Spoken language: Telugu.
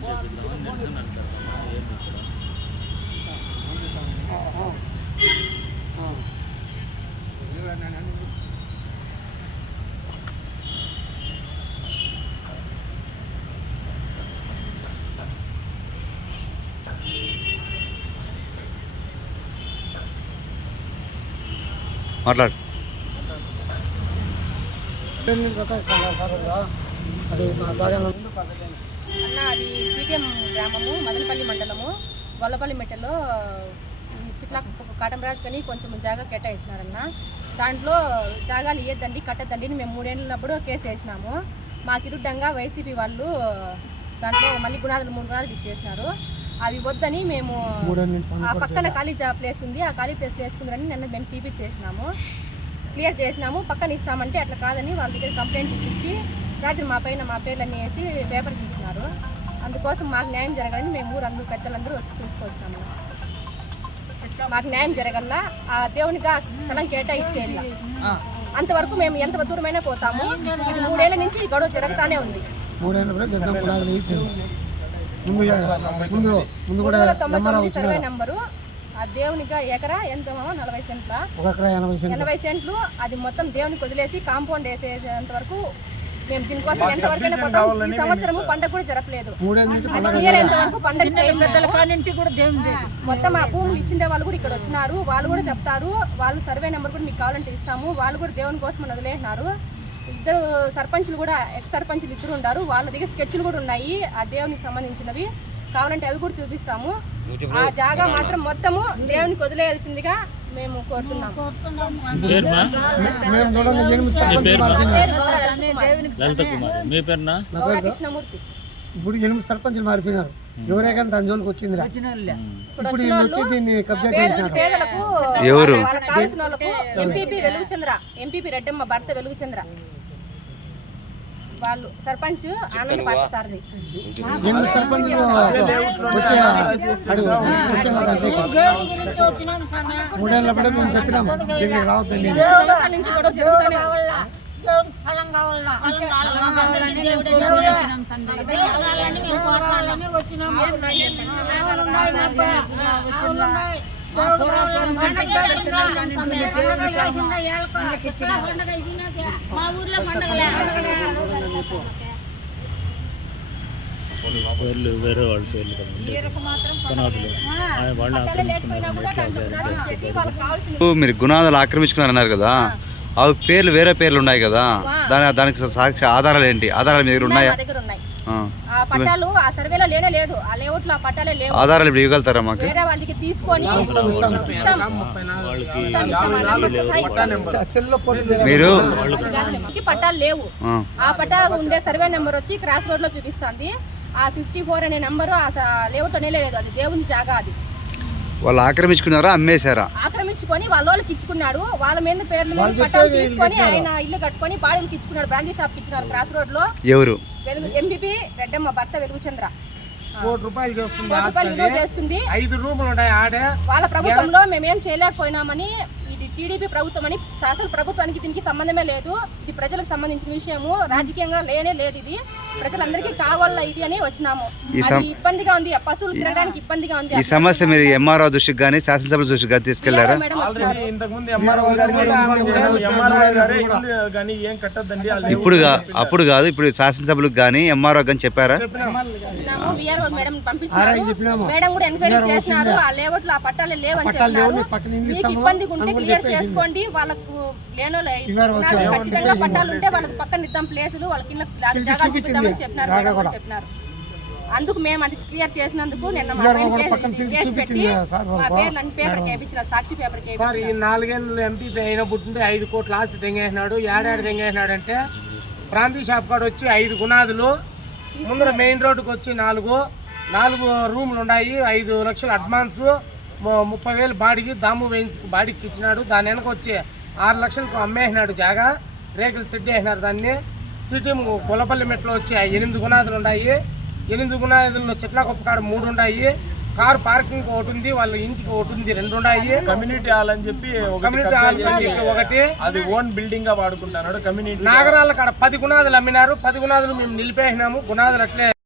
కంప్లైంట్ చేపిద్దామని నిరసన నడిపారు ఏంటి ఇక్కడ మాట్లాడు అది అన్న అది పీటీఎం గ్రామము మదనపల్లి మండలము. గొల్లపల్లి మెట్టలో ఈ చిట్ల కాటంరాజు కని కొంచెం జాగా కేటాయించినారన్న. దాంట్లో జాగాలు ఇయ్యద్దండి కట్టద్దండి అని మేము మూడేళ్ళప్పుడు కేసు వేసినాము. మాకు ఇరుడ్డంగా వైసీపీ వాళ్ళు దాంట్లో మళ్ళీ గుణాదులు మూడు గుణాదులు ఇచ్చేసినారు. అవి వద్దని మేము ఆ పక్కన ఖాళీ జా ప్లేస్ ఉంది ఆ ఖాళీ ప్లేస్ వేసుకుందని నిన్న మేము తీపిచ్చేసినాము. క్లియర్ చేసినాము పక్కన ఇస్తామంటే అట్లా కాదని వాళ్ళ దగ్గర కంప్లైంట్ ఇప్పించి రాత్రి మా పైన మా పేర్లన్నీ వేసి పేపర్కి ఇచ్చినారు అందుకోసం మాకు న్యాయం జరగాలని మేము ఊరందరూ పెద్దలందరూ వచ్చి తీసుకొచ్చినాము. మాకు న్యాయం జరగల్లా ఆ దేవునిగా స్థలం కేటాయించేది. అంతవరకు మేము ఎంత దూరమైనా పోతాము. ఇది మూడేళ్ళ నుంచి గొడవ జరుగుతానే ఉంది. సర్వే నెంబరు ఆ దేవునిగా ఎకరా ఎంత నలభై సెంట్లు. ఎనభై సెంట్లు. అది మొత్తం దేవునికి వదిలేసి కాంపౌండ్ వేసేంత వరకు మేము దీనికోసం ఎంతవరకైనా పోతాం. ఈ సంవత్సరము పండగ కూడా జరపలేదు. వరకు పండగ మొత్తం ఆ భూములు ఇచ్చిండే వాళ్ళు కూడా ఇక్కడ వచ్చినారు. వాళ్ళు కూడా చెప్తారు. వాళ్ళు సర్వే నెంబర్ కూడా మీకు కావాలంటే ఇస్తాము. వాళ్ళు కూడా దేవుని కోసం వదిలేసినారు. ఇద్దరు సర్పంచ్లు కూడా ఎక్స్ సర్పంచ్లు ఇద్దరు ఉన్నారు వాళ్ళ దగ్గర స్కెచ్లు కూడా ఉన్నాయి. ఆ దేవునికి సంబంధించినవి. కావాలంటే అవి కూడా చూపిస్తాము. ఆ జాగా మాత్రం మొత్తము దేవునికి వదిలేయాల్సిందిగా మేము మారిపోయినారు లలిత కుమార్ మీ పేరునా? గౌర కృష్ణమూర్తి ఇప్పుడు ఎనిమిది సర్పంచులు మారిపోయినారు. ఎవరే కానీ దాని జోలికి వచ్చింది ఇప్పుడు వచ్చి దీన్ని కబ్జా చేసినారు. పేదలకు ఎవరు? వాళ్ళకి కావాల్సిన వాళ్ళకు ఎంపీపీ వెలుగుచంద్ర. ఎంపీపీ రెడ్డమ్మ భర్త వెలుగుచంద్ర. వాళ్ళు సర్పంచ్ ఆనంద్ పార్టీ సార్ది. ఎనిమిది సర్పంచులు వచ్చి అడుగు కూర్చున్నారు అంతే మూడేళ్ళ పడే మేము చెప్పినాము దీనికి రావద్దండి అని. సంవత్సరాల నుంచి గొడవ జరుగుతూనే ఉంది. దేవునికి స్థలం కావాలా? కావాలని మేము కోరుకోవాలని వచ్చినాము. ఆవులు ఉన్నాయి మాకు. ఆవులు ఉన్నాయి. మా ఊర్లో పేర్లు వేరే వాళ్ళ మీరు గుణాదులు ఆక్రమించుకున్నారన్నారు కదా అవి పేర్లు వేరే పేర్లు ఉన్నాయి కదా దాని దానికి సాక్షి ఆధారాలు ఏంటి? ఆధారాలు మా దగ్గర ఉన్నాయి. ఆ. పట్టాలు ఆ సర్వేలో లేనే లేదు. ఆ లేఅవుట్లో ఆ పట్టాలే లేవు. ఆధారాలు ఇప్పుడు ఇవ్వగలుగుతారా మాకు? వేరే వాళ్ళకి తీసుకొని ఇస్తాం మీరు? మనకి పట్టాలు లేవు. ఆ. పట్టా ఉండే సర్వే నెంబర్ వచ్చి క్రాస్ రోడ్లో చూపిస్తుంది. ఆ ఫిఫ్టీ ఫోర్ అనే నెంబరు ఆ లేఅవుట్ అనే లేదు. అది దేవుని జాగా అది. వాళ్ళు ఆక్రమించుకున్నారా అమ్మేశారా? ఆక్రమించుకొని వాళ్ళ వాళ్ళకి ఇచ్చుకున్నాడు. వాళ్ళ మీద పేర్ల పట్టాలు తీసుకొని ఆయన ఇల్లు కట్టుకొని బాడీలకి ఇచ్చుకున్నాడు. బ్రాంచీ షాప్ ఇచ్చినారు క్రాస్ రోడ్లో ఎవరు? వెలుగు ఎంపీపీ రెడ్డమ్మ భర్త వెలుగుచంద్ర. కోటి రూపాయలు చేస్తుంది రూపాయలు ఐదు రూములు ఉంటాయి ఆడే. వాళ్ళ ప్రభుత్వంలో మేమేం చేయలేకపోయినామని టీడీపీ ప్రభుత్వం అని అసలు ప్రభుత్వానికి దీనికి సంబంధమే లేదు. ఇది ప్రజలకు సంబంధించిన విషయము. రాజకీయంగా లేనే లేదు ఇది. ప్రజలందరికీ కావాలా ఇది అని వచ్చినాము. అది ఇబ్బందిగా ఉంది. ఆ పశువులు తినడానికి ఇబ్బందిగా ఉంది. ఈ సమస్య మీరు ఎంఆర్ఓ దృష్టికి కానీ శాసనసభ దృష్టికి కానీ తీసుకెళ్ళారా? ఇప్పుడు అప్పుడు కాదు ఇప్పుడు శాసనసభలకు కానీ ఎంఆర్ఓ కానీ చెప్పారా? మేడం పంపించినారు. మేడం కూడా ఎంక్వైరీ చేసినారు. ఆ లేఅవుట్లో ఆ పట్టాలు లేవని ఇస్తాము. ఇబ్బందిగా ఉంటే క్లియర్. చేసుకోండి వాళ్ళకు లేనో. ఖచ్చితంగా పట్టాలు ఉంటే వాళ్ళకి పక్కన ఇద్దాం ప్లేసులు వాళ్ళకి. చూపిద్దామని చెప్పినారు. చెప్పినారు అందుకు మేము అది క్లియర్ చేసినందుకు నిన్న మా కేసు పెట్టి. పేర్లు అన్ని పేపర్ చేయించినారు సాక్షి పేపర్ సార్ ఈ నాలుగేళ్ళు ఎంపీ అయినప్పుడు ఐదు కోట్ల ఆస్తి తెంగేసినాడు ఏడాది తెంగేసినాడు అంటే ప్రాంతీయ షాప్ కాడ వచ్చి ఐదు గుణాదులు ముందర మెయిన్ రోడ్డుకి వచ్చి నాలుగు నాలుగు రూములు ఉన్నాయి ఐదు లక్షల అడ్వాన్స్ ముప్పై వేలు బాడీకి దాము వేయించి బాడీకి ఇచ్చినాడు. దాని వెనక వచ్చి ఆరు లక్షలకు అమ్మేసినాడు జాగా. రేకులు సెట్ చేసినారు దాన్ని సిటీ గొల్లపల్లి మెట్లో వచ్చి ఎనిమిది గుణాదులు ఉన్నాయి. ఎనిమిది గుణాదులు చెట్ల కాడ మూడు ఉన్నాయి. కార్ పార్కింగ్ ఒకటి ఉంది. వాళ్ళ ఇంటికి ఒకటి ఉంది. రెండు ఉన్నాయి. కమ్యూనిటీ హాల్ అని చెప్పి కమ్యూనిటీ హాల్ ఒకటి. అది ఓన్ బిల్డింగ్గా వాడుకుంటున్నాడు కమ్యూనిటీ నాగరాల కాడ పది గుణాదులు అమ్మినారు. పది గుణాదులు మేము నిలిపేసినాము. గుణాదులు అట్లే